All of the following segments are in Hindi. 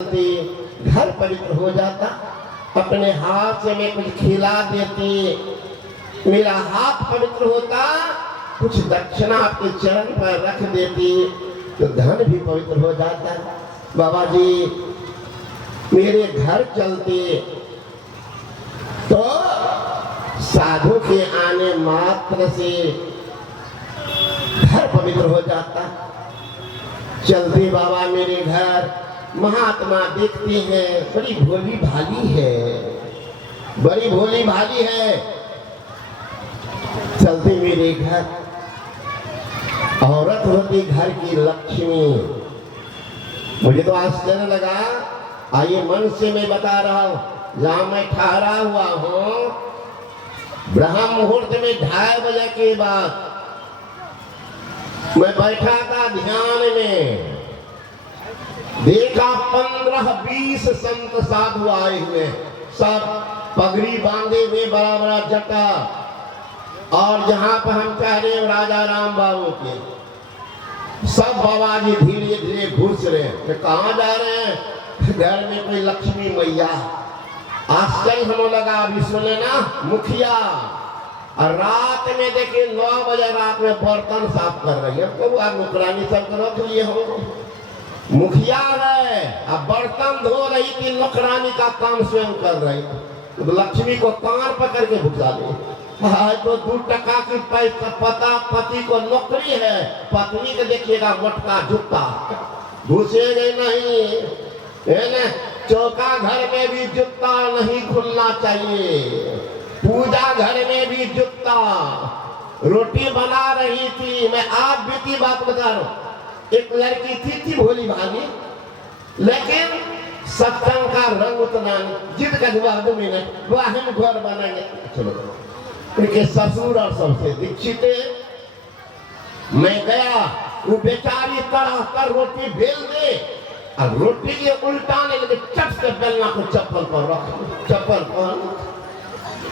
घर पवित्र हो जाता, अपने हाथ से मैं कुछ खिला देती, मेरा हाथ पवित्र होता, कुछ दक्षिणा आपके चरण पर रख देती तो धन भी पवित्र हो जाता। बाबा जी मेरे घर चलते तो साधु के आने मात्र से घर पवित्र हो जाता। चलते बाबा मेरे घर, महात्मा देखते हैं बड़ी भोली भाली है, बड़ी भोली भाली है। चलते मेरे घर, औरत होती घर की लक्ष्मी। मुझे तो आश्चर्य लगा, आइए मन से मैं बता रहा हूं, जहां मैं ठहरा हुआ हूं, ब्रह्म मुहूर्त में 2:30 बजे के बाद मैं बैठा था ध्यान में, देखा 15-20 संत साधु आए हुए, सब पगड़ी बांधे हुए, बड़ा बड़ा जटा, और जहां पर हम कह रहे हैं राजा राम बाबू के, सब बाबा जी धीरे धीरे घुस रहे हैं। कहाँ जा रहे हैं? घर में कोई लक्ष्मी मैया। आश्चर्य हमें लगा, अभी सुने ना मुखिया, और रात में देखिए 9 बजे रात में बर्तन साफ कर रही है। तो वो नौकरानी सब करो तो ये हो मुखिया है, अब बर्तन धो रही थी, नौकरानी का काम स्वयं कर रही थी। तो लक्ष्मी को कान पकड़ के भुजा ले, तो 2 टका की पता, पति को नौकरी है, पत्नी को देखिएगा मोटका जूता, घुसेगे नहीं है ना। चौका घर में भी जूता नहीं खुलना चाहिए, पूजा घर में भी जूता। रोटी बना रही थी, मैं आप बीती बात बता रहा हूं, एक लड़की थी भोली भाली, लेकिन सत्संग का रंग उतना नहीं। जिद का जवाब 2 मिनट वो हम घर बनाएंगे, चलो उनके ससुर और सबसे दीक्षित। मैं गया, वो बेचारी तरह कर रोटी बेल दे, और रोटी के उल्टाने लगे, चट से बेलना को चप्पल पर रख, चप्पल पहन।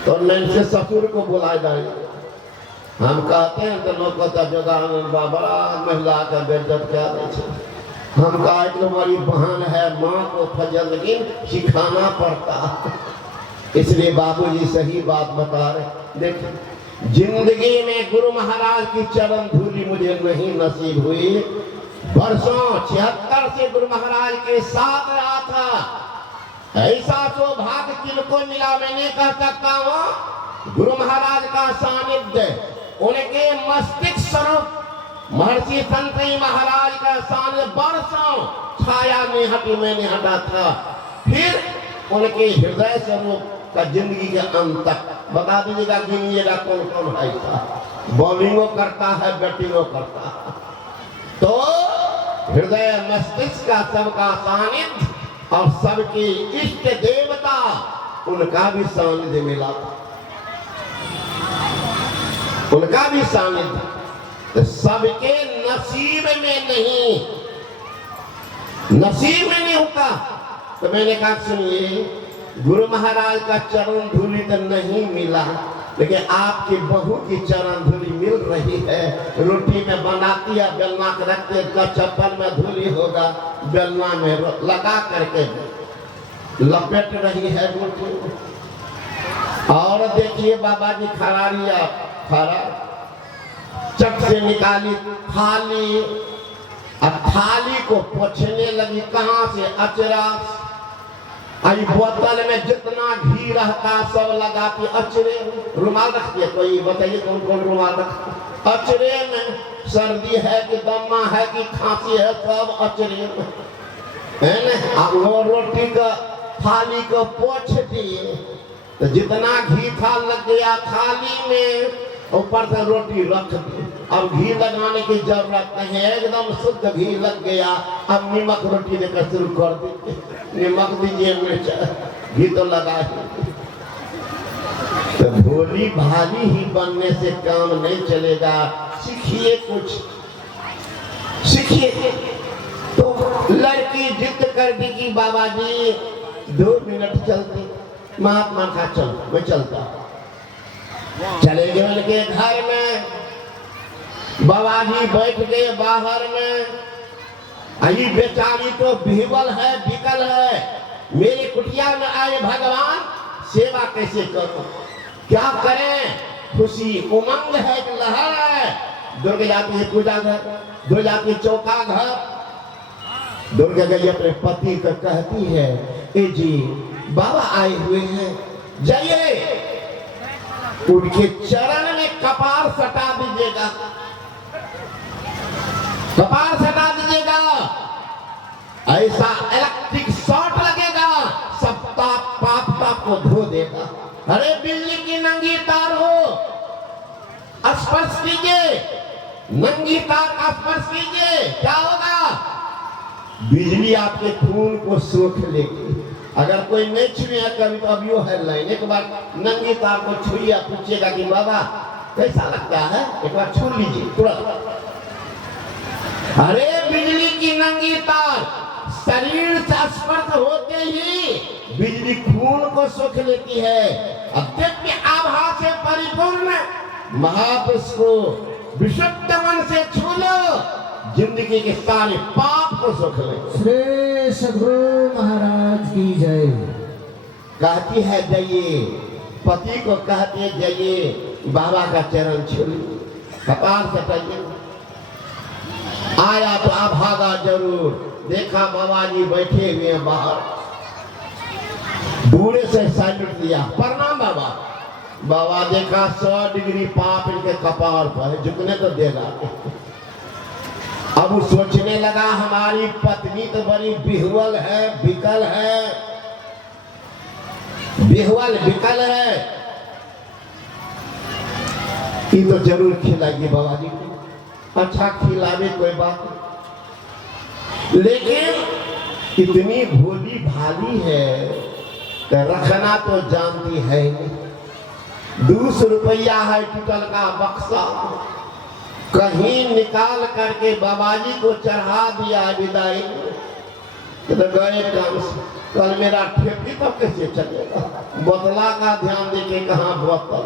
तो मैं से ससुर को बुलाए जाए, हम कहते हैं तो लोग कहता जोगानंद बाबा महिला का बेइज्जत क्या दे। हम कहा एक हमारी बहन है, माँ को फजल लेकिन सिखाना पड़ता, इसलिए बाबूजी सही बात बता रहे। देखिए जिंदगी में गुरु महाराज की चरण धूली मुझे नहीं नसीब हुई। वर्षों 76 से गुरु महाराज के साथ रहा था, ऐसा सौभाग्य किनको मिला मैं नहीं कह सकता हूं। गुरु महाराज का सानिध्य, उनके मस्तिष्क स्वरूप महर्षि संतई महाराज का सानिध्य वर्षों छाया में हटी में नहीं हटा था। फिर उनके हृदय स्वरूप का जिंदगी के अंत तक बता दीजिएगा, गिनिएगा कौन कौन है ऐसा, बॉलिंगो करता है, बैटिंगो करता है। तो हृदय मस्तिष्क का सबका सानिध्य और सबकी इष्ट देवता उनका भी सानिध्य मिला, उनका भी सानिध्य। तो सबके नसीब में नहीं, नसीब में नहीं होता। तो मैंने कहा सुनिए, गुरु महाराज का चरण धूलि तो नहीं मिला, लेकिन आपकी बहू की चरण धूलि मिल रही है। रोटी में बनाती है, बेलना के रखते, चप्पल में धूलि होगा, बेलना में लगा करके लपेट रही है रोटी। और देखिए बाबा जी खरारिया खरा चट से निकाली थाली, और थाली को पोंछने लगी, कहां से? अचरा। आई बोतल में जितना घी रहता सब लगाती, अचरे रुमाल रखती है, कोई बताइए कौन कौन रुमाल रखता? अचरे में सर्दी है कि दमा है कि खांसी है, सब अचरे में है ना। अब वो रोटी का थाली को पोंछ दिए, तो जितना घी था लग गया थाली में, ऊपर से रोटी रख दी। अब घी लगाने की जरूरत नहीं है, एकदम शुद्ध घी लग गया। अब नमक रोटी देकर शुरू कर दीजिए, नमक दीजिए, मिर्च, घी तो लगा ही। तो भोली भाली ही बनने से काम नहीं चलेगा, सीखिए, कुछ सीखिए। तो लड़की जिद कर दी कि बाबा जी 2 मिनट चलते, महात्मा का चल, मैं चलता। चले गए उनके घर में, बाबा जी बैठ गए बाहर में, आई बेचारी तो बिहवल है, बिकल है, मेरी कुटिया में आए भगवान, सेवा कैसे करूं, क्या करें? खुशी उमंग है कि लहर है। दुर्गा जाती है पूजा घर, दुर्गा जाती चौका घर। दुर्गा गई अपने पति को कहती है, ए जी बाबा आए हुए हैं, जाइए उनके चरण में कपार सटा दीजिएगा, कपार सटा दीजिएगा, ऐसा इलेक्ट्रिक शॉट लगेगा, सब पाप को धो देगा। अरे बिजली की नंगी तार हो, स्पर्श कीजिए, नंगी तार का स्पर्श कीजिए, क्या होगा? बिजली आपके खून को सोख लेगी। अगर कोई नहीं छुए कभी तो अभी वो है लाइन, एक बार नंगी तार को छुइए, पूछिएगा कि बाबा कैसा लगता है, एक बार छू लीजिए तुरंत। अरे बिजली की नंगी तार शरीर से स्पर्श होते ही बिजली खून को सोख लेती है। अब दिव्य आभा से परिपूर्ण महापुरुष को विशुद्ध मन से छू लो, जिंदगी के सारे पाप को सोख लो। श्री सद्गुरु महाराज की जय। कहती है जाइए, पति को कहती है जाइए बाबा का चरण छू लो, कपार सटाइए। आया तो आप भागा जरूर, देखा बाबा जी बैठे हुए हैं बाहर, दूर से सैल्यूट दिया, प्रणाम बाबा। बाबा देखा 100 डिग्री पाप इनके कपार पर, झुकने तो देगा। अब वो सोचने लगा हमारी पत्नी तो बड़ी बिहवल है, बिकल है, बिहवल बिकल है, ये तो जरूर खिलाएगी बाबा जी को, अच्छा खिलावे कोई बात नहीं, लेकिन इतनी भोली भाली है तो रखना तो जानती है नहीं। 200 रुपया है टूटल का बक्सा, कहीं निकाल करके बाबाजी को चढ़ा दिया विदाई, तो गए काम से। कल मेरा ठेकी तो कैसे चलेगा, बोतला का ध्यान देके कहाँ बोतल,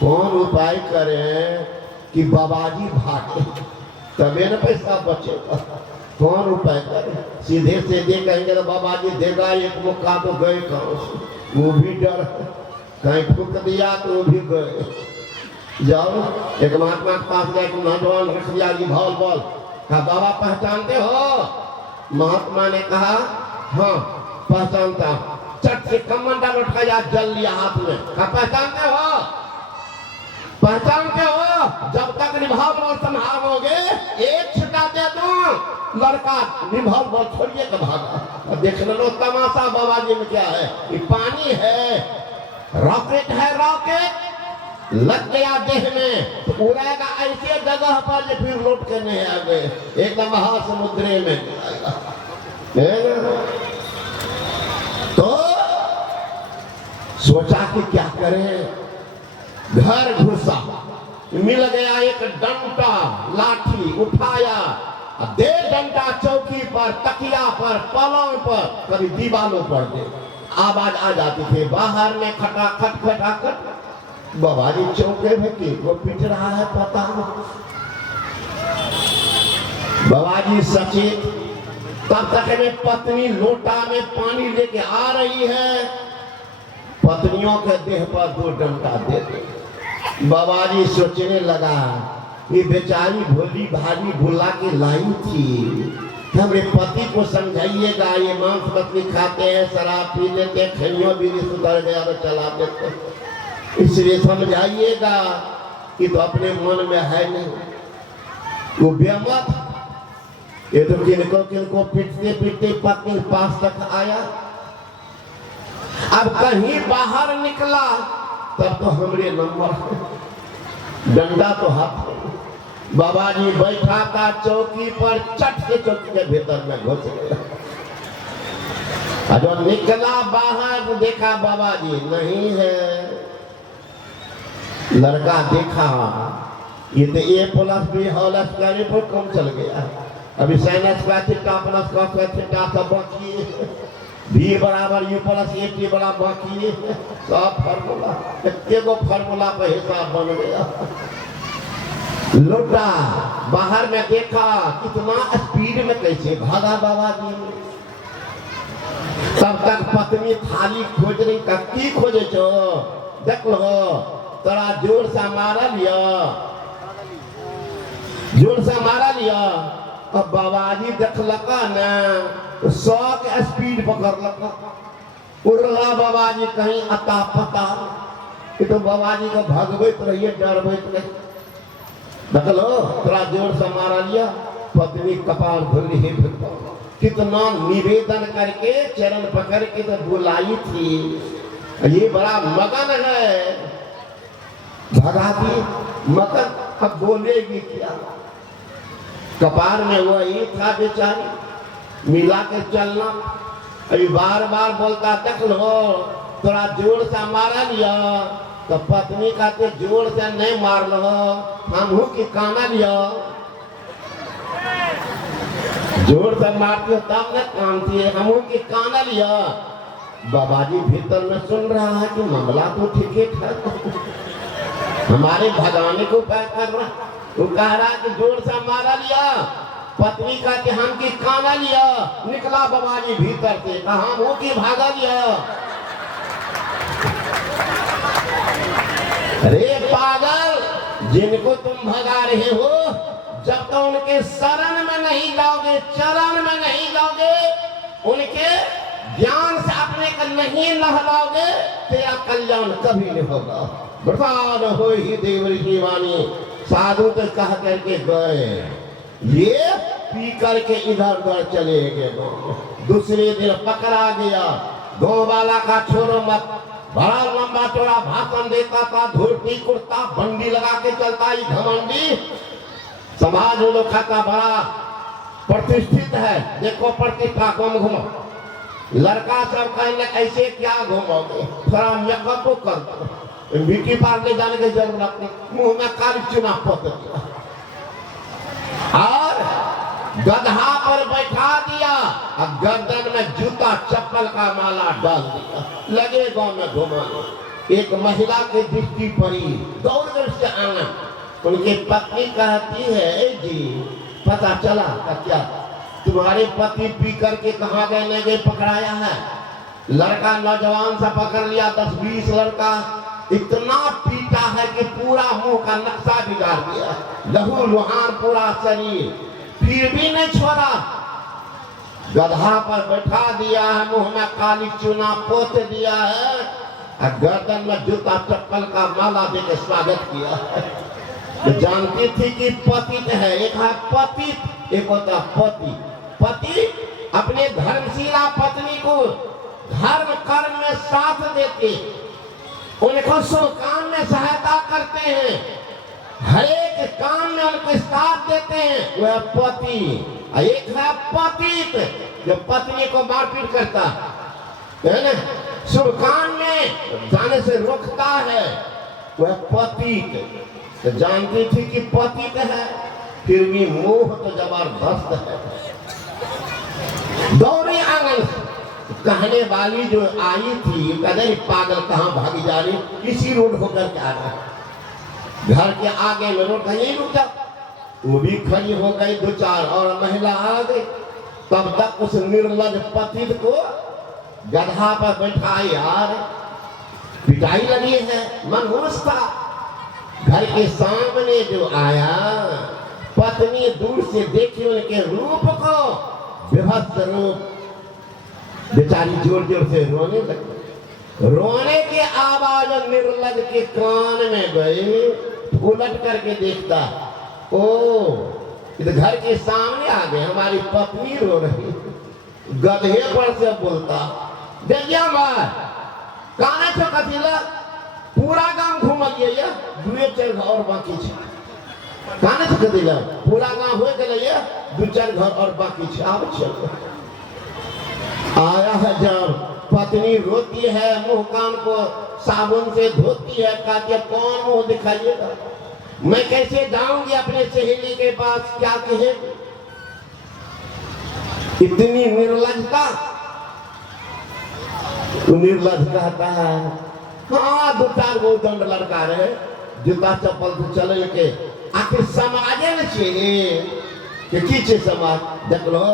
कौन उपाय करें कि बाबाजी भागे तबे न पैसा बचेगा, कौन उपाय करे? सीधे सीधे कहेंगे तो बाबाजी देगा एक मौका, तो गए कहाँ से, वो भी डर है, कहीं ठुक दिया तो वो भी गए। जाओ एक महात्मा के पास गए, नौजवान रख दिया जी भाव बोल, कहा बाबा पहचानते हो? महात्मा ने कहा हाँ पहचानता। चट से कमंडल उठाया, जल लिया हाथ में, कहा पहचानते हो? पहचानते हो? जब तक निभाव बोल संभालोगे एक छिटा दे दो, लड़का निभाव बोल छोड़िए तो भागा। देख लो तमाशा बाबा जी में क्या है, ये पानी है, रॉकेट है, रॉकेट लग गया देह में तो उड़ेगा ऐसे जगह पर जो फिर लौट कर नहीं आ गए, एकदम महासमुद्र में तो सोचा कि क्या करें, घर घुसा, मिल गया एक डंडा लाठी, उठाया, दे डंडा चौकी पर, तकिया पर, पलंग पर, कभी दीवालों पर दे, आवाज आ जाती थी बाहर में, खटाखट खटाखट। बाबा जी चौके में किसको पीट रहा है पता नहीं। बाबा जी सचेत, तब तक में पत्नी लोटा में पानी लेके आ रही है, पत्नियों के देह पर 2 डंडा दे दे। बाबा जी सोचने लगा ये बेचारी भोली भाली भुला के लाई थी, हमरे पति को समझाइएगा, ये मांस मछली खाते हैं, शराब पी लेते हैं, खनियों भी सुधर गया तो चला देते, इसलिए समझाइएगा कि तो अपने मन में है नहीं, वो बेमत। ये तो किनको पीटते पीटते पत्नी पास तक आया। अब कहीं बाहर निकला तब तो हमरे नंबर, डंडा तो हाथ में। बाबा जी बैठा था चौकी पर, चट से चौकी के भीतर में घुस गया। जो निकला बाहर तो देखा बाबा जी नहीं है। लड़का देखा ये तो ए प्लस बी होल स्क्वायर पर कम चल गया, अभी sine square theta plus cos square theta सब बाकी है, बी बराबर यू प्लस ए टी बड़ा बाकी है, सब फार्मूला, एक फार्मूला पर हिसाब बन गया। लौटा, बाहर में देखा कितना स्पीड में कैसे भागा बाबा जी। तब तक पत्नी थाली खोज रही, कक्की खोजे छो, देख लो तोरा जोर से मारा लिया, जोर से मारा लिया। अब बाबाजी देखलका न 100 के स्पीड पकड़लका, उड़ला बाबाजी कहीं अता पता। ये तो बाबाजी को भगवत रहिए, डरबैत नहीं। देखलो तोरा जोर से मारा लिया, पत्नी कपाल धुली है, कितना निवेदन करके चरण पकड़ के तो बुलाई थी। ये बड़ा मगन है, भगाती मगन, अब बोलेगी क्या। कपार में वही था बेचारी, मिला के चलना। अभी बार बार बोलता, देख लो थोड़ा जोर से मारा लिया। तो पत्नी का तो जोर से नहीं मार लो, हम की काना लिया। जोर से मारती हो तब न कानती है, हम की काना लिया। बाबाजी भीतर में सुन रहा है कि मामला तो ठीक है, हमारे भगाने को पैक कर रहा। वो कह रहा कि जोर से मारा लिया, पत्नी का हम की काना लिया। निकला बाबाजी भीतर से, कहा वो की भागा लिया। अरे पागल, जिनको तुम भगा रहे हो, जब तक उनके शरण में नहीं जाओगे, चरण में नहीं जाओगे, उनके ज्ञान से अपने को नहीं नहलाओगे, तेरा कल्याण कभी नहीं होगा। बर्बाद हो ही देव ऋषि वाणी। साधु तो कह करके गए, ये पी करके इधर उधर चले गए। दूसरे दिन पकड़ा गया। गाँव वाला का छोरो मत, बड़ा लंबा चौड़ा भाषण देता था, धोती कुर्ता बंडी लगा के चलता ही घमंडी। समाज में लोग खाता बड़ा प्रतिष्ठित है, देखो प्रतिष्ठा कम घूमो। लड़का सब कहने ऐसे क्या घूमोगे, थोड़ा मेकअप कर दो, ब्यूटी पार्लर जाने की जरूरत नहीं, मुंह में काली चुना पोत और गधा पर बैठा दिया और गर्दन में जूता चप्पल का माला डाल दिया, लगे गांव में घुमाने। एक महिला की दृष्टि पड़ी, दौड़ कर से आना। उनकी पत्नी कहती है, जी पता चला क्या तुम्हारे पति पी करके कहाँ गए नहीं गए, पकड़ाया है। लड़का नौजवान सा पकड़ लिया, 10-20 लड़का, इतना पीटा है कि पूरा मुंह का नक्शा बिगाड़ दिया, लहू लुहान पूरा शरीर, फिर भी नहीं छोड़ा। गधा पर बैठा दिया है, मुंह में काली चूना पोत दिया है और गर्दन में जूता चप्पल का माला देकर स्वागत किया है। जानती थी कि पतित है, एक है पतित, एक होता पति। पति अपने धर्मशीला पत्नी को धर्म कर्म में साथ देते, उनको शुभ काम में सहायता करते हैं, हर एक काम में उनको साथ देते हैं, वह पति। एक है पतित, जो पत्नी को मारपीट करता है ना, शुभ काम में जाने से रोकता है, वह पतित। तो जानती थी कि पतित है, फिर भी मोह तो जबरदस्त है। दौड़ी आंगन, कहने वाली जो आई थी, कदर पागल कहाँ भागी जा रही, इसी रोड होकर के आ रहा। घर के आगे में रोड कहीं रुक जा, वो भी खड़ी हो गई, 2-4 और महिला आ गई। तब तक उस निर्लज पतित को गधा पर बैठा, यार पिटाई लगी है, मनहूस था। घर के सामने जो आया, पत्नी दूर से देखी उनके रूप को, विभत्स रूप, बेचारी जोर जोर से रोने लगी। रोने की आवाज निर्लज के कान में गई, उलट करके देखता, ओ इधर घर के सामने आ गए, हमारी पत्नी रो रही। गधे पर से बोलता, देखिए मार काना छो कथिला, पूरा गांव घूमलिए ये, 2-4 घर और बाकी छे। काना छो कथिला, पूरा गांव हो गए ये, 2-4 घर और बाकी छे। आब चलो आया है जब पत्नी रोती है, मुंह कान को साबुन से धोती है, कहती कौन मुंह दिखाइएगा, मैं कैसे जाऊंगी अपने सहेली के पास, क्या कहे। इतनी निर्लजता। निर्लज कहता है, हाँ 2-4 गो दंड लड़का रहे, जूता चप्पल से चले के आखिर समाजे न चाहिए कि की छे समाज देख लो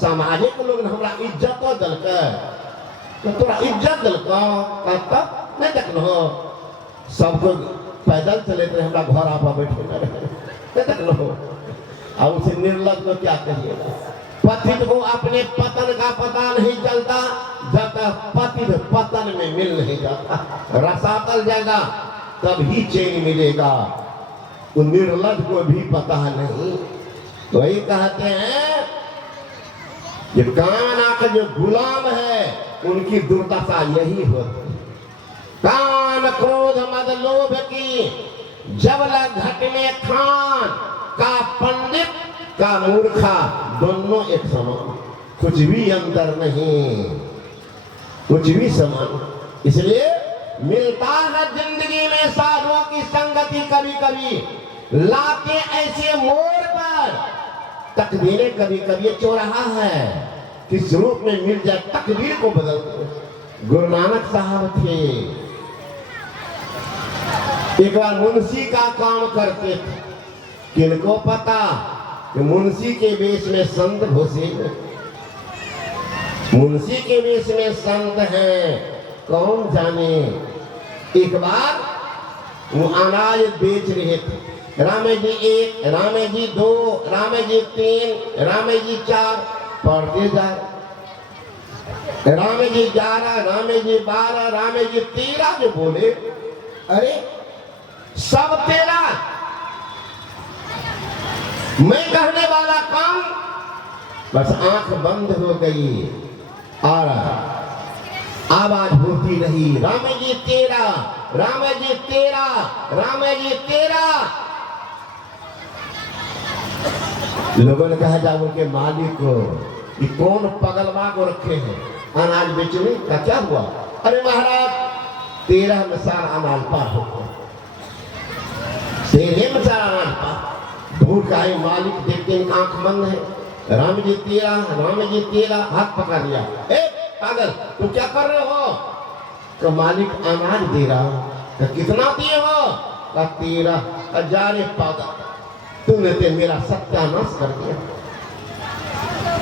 समाजे के लोग हमरा इज्जत दलक तो तोरा इज्जत दलक तब नहीं देख लो सबको पैदल चले रहे हमरा घर आपा बैठे नहीं देख लो अब उसे निर्लज को क्या कहिएगा पतित को अपने पतन का पता नहीं चलता जब तक पतित पतन में मिल नहीं जाता रसातल जाएगा तब ही चैन मिलेगा तो निर्लज को भी पता नहीं तो वही कहते हैं ये कामना का जो गुलाम है उनकी दुर्दशा यही होती कान क्रोध मद लोभ की जब लग घट में खान का पंडित का मूर्खा दोनों एक समान कुछ भी अंतर नहीं कुछ भी समान इसलिए मिलता है जिंदगी में साधुओं की संगति कभी कभी लाके ऐसे मोड़ पर तकदीरें कभी कभी चौराहा है किस रूप में मिल जाए तकदीर को बदल दे गुरु नानक साहब थे एक बार मुंशी का काम करते थे किनको पता कि मुंशी के वेश में संत घुसे मुंशी के वेश में संत हैं कौन जाने एक बार वो अनाज बेच रहे थे रामे जी 1 रामे जी 2 रामे जी 3 रामे जी 4 पढ़ते जा रामे जी 11 रामे जी 12 रामे जी 13 जो बोले अरे सब तेरा मैं कहने वाला काम बस आंख बंद हो गई और आवाज होती रही रामे जी 13 रामे जी 13 रामे जी 13 लोगों ने कहा जाओ के मालिक को कि कौन पगलवा को रखे हैं अनाज बेचने का क्या हुआ अरे महाराज 13 में सारा अनाज पार हो गया 13 में सारा अनाज पार भूख आई मालिक देखते हैं आंख बंद है राम जी 13 हाथ पकड़ लिया ए पागल तू क्या कर रहे हो तो मालिक अनाज दे रहा तो कितना दिए हो का 13 हजार पागल तूने तो मेरा सत्यानाश कर दिया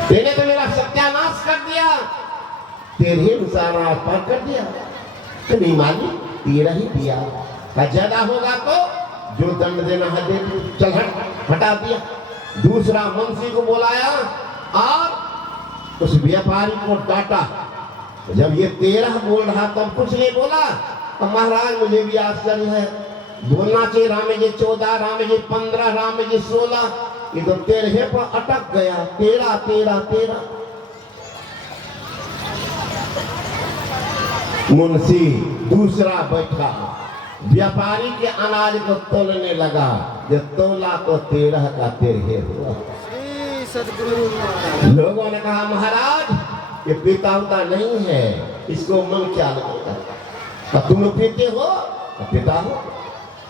तेने तो मेरा सत्यानाश कर दिया तेरे सारा पार कर दिया तो नहीं मालिक 13 ही दिया का ज्यादा होगा तो जो दंड देना है दे चल हटा दिया दूसरा मुंशी को बुलाया और उस व्यापारी को डांटा जब ये 13 बोल रहा तब कुछ नहीं बोला तो महाराज मुझे भी आश्चर्य है बोलना चाहिए रामे जी 14 रामे जी 15 रामे जी 16 ये तो 13 पर अटक गया 13 मुंशी दूसरा बैठा व्यापारी के अनाज को तोलने लगा जब तोला तो 13 का 13 हुआ लोगों ने कहा महाराज ये पीता होता नहीं है इसको मन क्या लगेगा तुम पीते हो पीता हो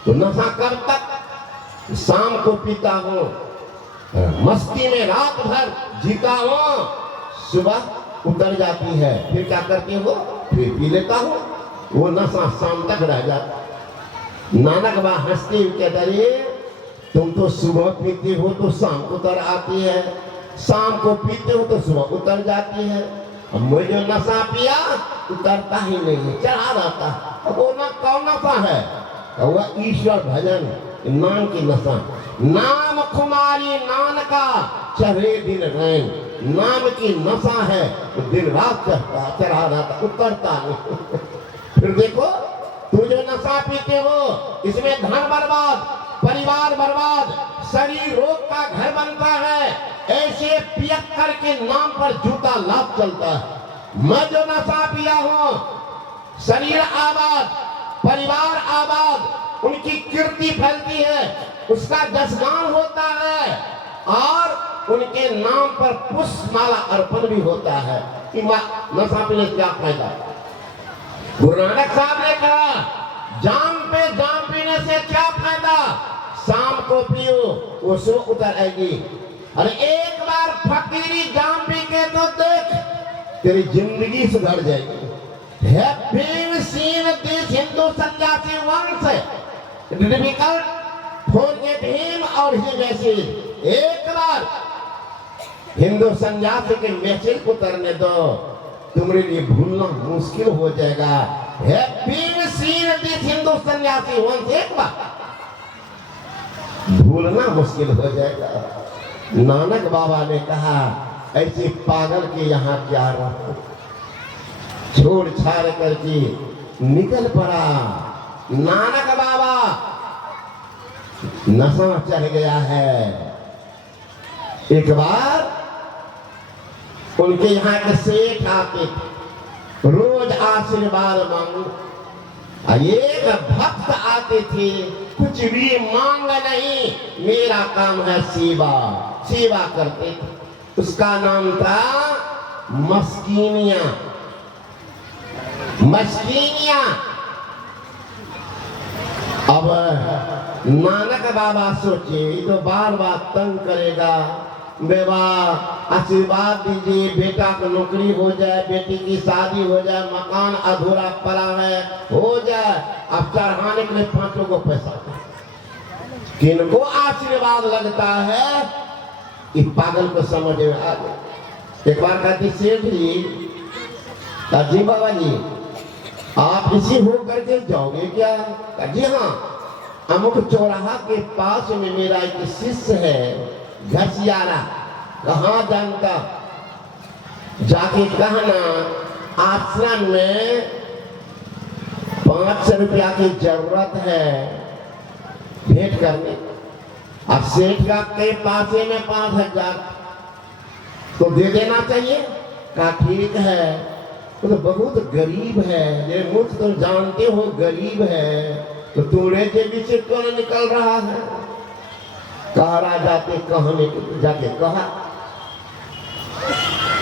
तो नशा कब तक शाम को पीता हो मस्ती में रात भर जीता हो सुबह उतर जाती है फिर क्या करते हो फिर पी लेता हो वो नशा शाम तक रह जाता नानक बा हंसते हुए कहता रे तुम तो सुबह पीते हो तो शाम उतर आती है शाम को पीते हो तो सुबह उतर जाती है अब मुझे जो नशा पिया उतरता ही नहीं है चढ़ा रहता अब वो ना कौन नशा है वह ईश्वर भजन नाम की नशा नाम कुमारी नान का चढ़े दिन रैन नाम की नशा है तो दिन रात चढ़ा रहता उतरता नहीं फिर देखो तू जो नशा पीते हो इसमें धन बर्बाद परिवार बर्बाद शरीर रोग का घर बनता है ऐसे पियक्कर के नाम पर झूठा लाभ चलता है मैं जो नशा पिया हूं शरीर आबाद परिवार आबाद उनकी कीर्ति फैलती है उसका जसगान होता है और उनके नाम पर पुष्पमाला अर्पण भी होता है कि नशा पीने से क्या फायदा गुरु नानक साहब ने कहा जाम पे जाम पीने से क्या फायदा शाम को पियो वो सो उतर आएगी अरे एक बार फकीरी जाम पी के तो देख तेरी जिंदगी सुधर जाएगी Having seen this Hindu sannyasi once, difficult forget him और हिम मैसेज। एक बार हिंदू सन्यासी के मैसेज को उतरने दो, तुम्हारे लिए भूलना मुश्किल हो जाएगा। Have been seen this Hindu सन्यासी वंस, एक बार भूलना मुश्किल हो जाएगा। नानक बाबा ने कहा ऐसे पागल के यहाँ क्या रहो, छोड़ छाड़ करके निकल पड़ा। नानक बाबा नशा चढ़ गया है। एक बार उनके यहाँ के सेठ आते थे, रोज आशीर्वाद मांग। एक भक्त आते थे, कुछ भी मांग नहीं, मेरा काम है सेवा, सेवा करते थे। उसका नाम था मस्कीनिया। मस्कीनिया। अब नानक बाबा सोचे तो बार बार तंग करेगा, बेवा आशीर्वाद दीजिए, बेटा को नौकरी हो जाए, बेटी की शादी हो जाए, मकान अधूरा पड़ा है हो जाए, अब चढ़ाने के लिए 5 लोगों को पैसा। किनको आशीर्वाद लगता है, इस पागल को समझ में आ गया। एक बार कहती सेठ जी बाबा जी आप इसी हो करके जाओगे क्या? जी हाँ, अमुक चौराहा के पास में मेरा एक शिष्य है घसियारा, कहाँ जानता, जाके कहना आश्रम में 500 रुपया की जरूरत है भेंट करने। अब सेठ का के पासे में 5000 तो दे देना चाहिए। कहा ठीक है, तो बहुत गरीब है, ये मुझ तुम जानते हो गरीब है, तो तुम्हारे जेबी से कौन निकल रहा है? कहा जाते कहने जाके कहा,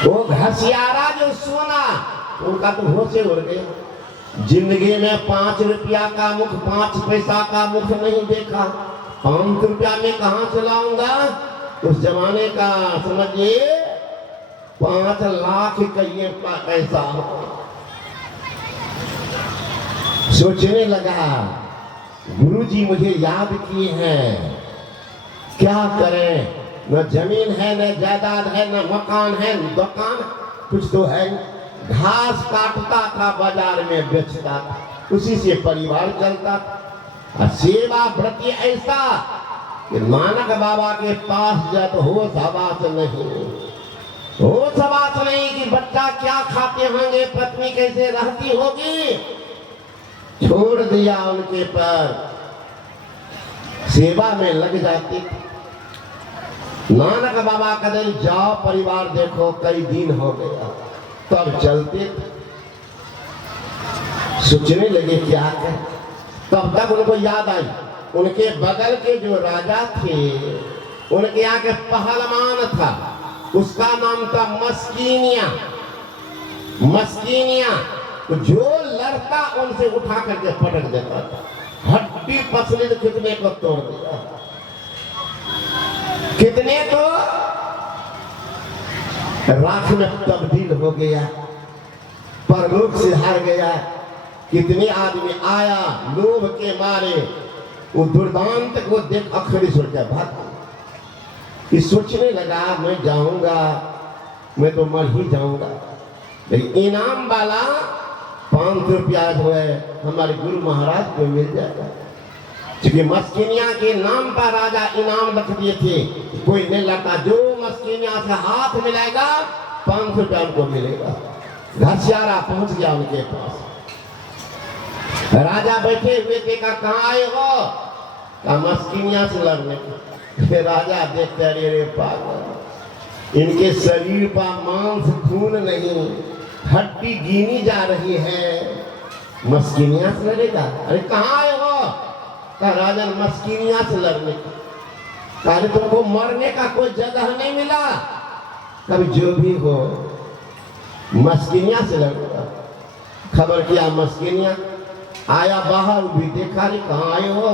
वो घसियारा जो सुना उनका तो होश ही उड़ गया। जिंदगी में 5 रुपया का मुख, 5 पैसा का मुख नहीं देखा। 5 रुपया में कहाँ से लाऊंगा? उस जमाने का समझिए 5 लाख का ये पैसा। सोचने लगा गुरुजी मुझे याद किए हैं, क्या करें, न जमीन है, न जायदाद है, न मकान है, न दुकान कुछ तो है। घास काटता था, बाजार में बेचता था, उसी से परिवार चलता था। सेवा व्रती ऐसा कि नानक बाबा के पास जब होश हवास नहीं, होश हवास नहीं कि बच्चा क्या खाते होंगे, पत्नी कैसे रहती होगी, छोड़ दिया उनके पर, सेवा में लग जाती। नानक बाबा कहते जाओ परिवार देखो, कई दिन हो गया, तब चलते। सोचने लगे क्या कर। तब तक उनको याद आई उनके बगल के जो राजा थे, उनके यहाँ के पहलवान था, उसका नाम था मस्कीनिया। मस्कीनिया तो जो लड़का उनसे उठा करके पटक देता था, हड्डी पसली कितने को तोड़ दिया, कितने तो राख में तब्दील हो गया, परलोक से हार गया। कितने आदमी आया लोभ के मारे, वो दुर्दांत को देख अखड़ी सुन के भाग। ये सोचने लगा मैं जाऊंगा, मैं तो मर ही जाऊंगा, लेकिन इनाम वाला 500 रुपया जो है हमारे गुरु महाराज को मिल जाएगा। क्योंकि मस्किनिया के नाम पर राजा इनाम रख दिए थे, कोई नहीं लड़ता, जो मस्किनिया से हाथ मिलाएगा 500 रुपया उनको मिलेगा। घसियारा पहुंच गया उनके पास, राजा बैठे हुए थे, कहाँ आए हो? कहा मस्किनिया से लड़ने। राजा देखते अरे पागल, इनके शरीर पर मांस खून नहीं, हड्डी गिनी जा रही है, मस्किनिया से लड़ेगा? अरे कहाँ आए हो? कहा राजन मस्किनिया से लड़ने। कहा तुमको मरने का कोई जगह नहीं मिला? कभी जो भी हो मस्किनिया से लड़ेगा। खबर किया मस्किनिया आया बाहर, भी देखा नहीं कहाँ आए हो,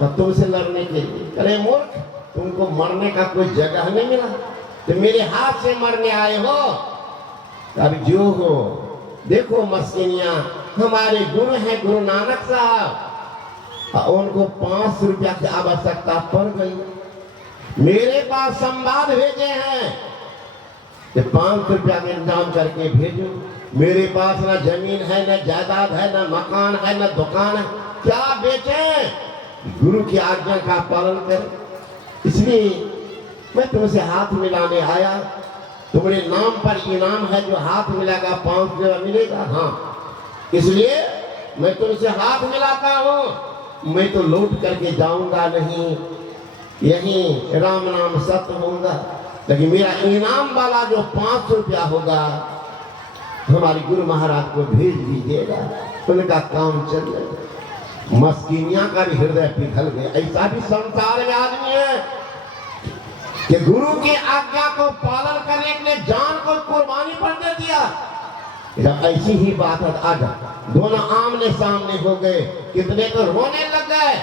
तब तुमसे लड़ने के लिए। अरे मूर्ख, तुमको मरने का कोई जगह नहीं मिला, तो मेरे हाथ से मरने आए हो? अब जो हो देखो मस्किनिया, हमारे गुरु हैं गुरु नानक साहब, और उनको 500 रुपया की आवश्यकता पड़ गई। मेरे पास संवाद भेजे हैं कि 500 रुपया का इंतजाम करके भेजो। मेरे पास ना जमीन है, ना जायदाद है, ना मकान है, ना दुकान है, क्या बेचें? गुरु की आज्ञा का पालन करें। इसलिए मैं तुमसे हाथ मिलाने आया। तुम्हारे नाम पर इनाम है, जो हाथ मिलाएगा 500 रुपया मिलेगा। हाँ, इसलिए मैं तुमसे हाथ मिलाता हूं। मैं तो लौट करके जाऊंगा नहीं, यहीं राम नाम सत्य होगा। लेकिन मेरा इनाम वाला जो 500 रुपया होगा हमारे गुरु महाराज को भेज दीजिएगा, उनका काम चल जाएगा। मस्किनिया का भी हृदय पिघल गया। ऐसा भी संसार में आदमी है कि गुरु की आज्ञा को पालन करने के लिए जान को कुर्बानी पर दे दिया। जब ऐसी ही बात आ जा, दोनों आमने सामने हो गए, कितने तो रोने लग गए।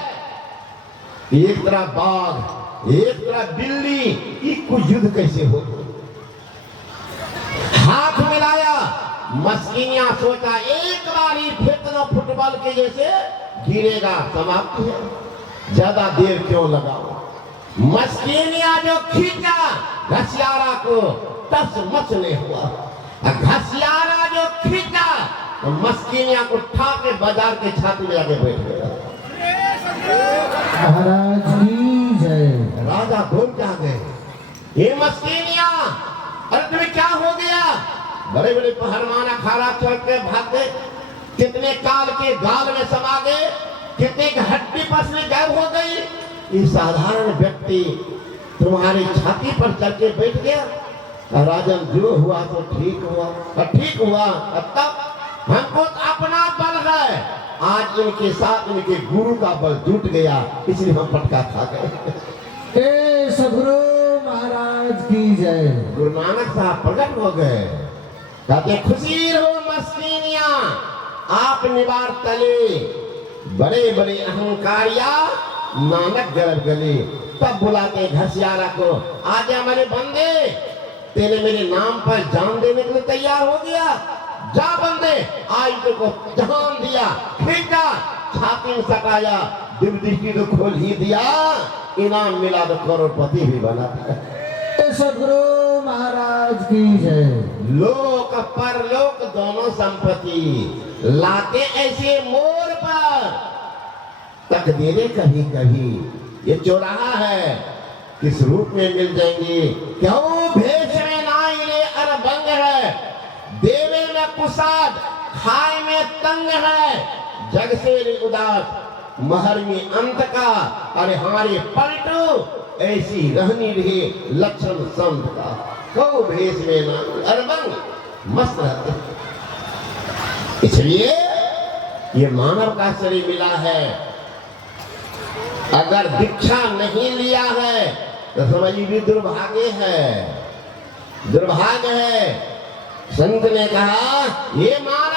एक तरफ बाघ, एक तरफ बिल्ली, ये कुछ युद्ध कैसे हो? हाथ मिलाया, मस्किनिया सोचा एक बारी फिर फुटबॉल के जैसे गिरेगा, समाप्त है, ज्यादा देर क्यों लगाओ। मस्किनिया जो खींचा घसियारा को, तस मच नहीं हुआ। घसियारा जो खींचा तो मस्किनिया को उठा के बाजार के छाती में जाके बैठ गया। महाराज की जय। राजा बोल क्या गए, ये मस्किनिया, अरे तुम्हें क्या हो गया? बड़े बड़े पहलवान अखाड़ा छोड़ के भाग गए, कितने काल के गाल में समा गए, कितने की हड्डी पसली गायब हो गई। ये साधारण व्यक्ति तुम्हारी छाती पर चढ़ के बैठ गया। राजन, जो हुआ तो ठीक हुआ, ठीक हुआ। तब हमको अपना बल है, आज इनके साथ इनके गुरु का बल जुट गया, इसलिए हम पटका खा गए। ए सदगुरु महाराज की जय। गुरु नानक साहब प्रकट हो गए, कहते खुशी हो मस्किनिया, आप निवार तले, बड़े बड़े अहंकारिया नानक गर्भ गले। तब बुलाते घसियारा को, आज हमारे बंदे, तेरे मेरे नाम पर जान देने के लिए तैयार हो गया। जा बंदे, आज को जान दिया, खींचा, छाती में सटाया, दिव्य दृष्टि तो खोल ही दिया, इनाम मिला तो करोड़पति भी बना दिया। सदगुरु महाराज की जय। लोक परलोक दोनों संपत्ति लाते ऐसे मोड़ पर, तकदीरें कभी कभी ये चौराहा है, किस रूप में मिल जाएंगे। क्यों भेष में नाई रे अरबंग है, देवे में कुसाद, खाए में तंग है, जग से रे उदास, महर में अंत का, अरे हारे पलटू, ऐसी रहनी रहे लक्षण संत का। कौ भेष में नाई अरबंग मस्त रहते। इसलिए ये मानव का शरीर मिला है, अगर दीक्षा नहीं लिया है तो समझिए भी दुर्भाग्य है, दुर्भाग्य है। संत ने कहा ये मान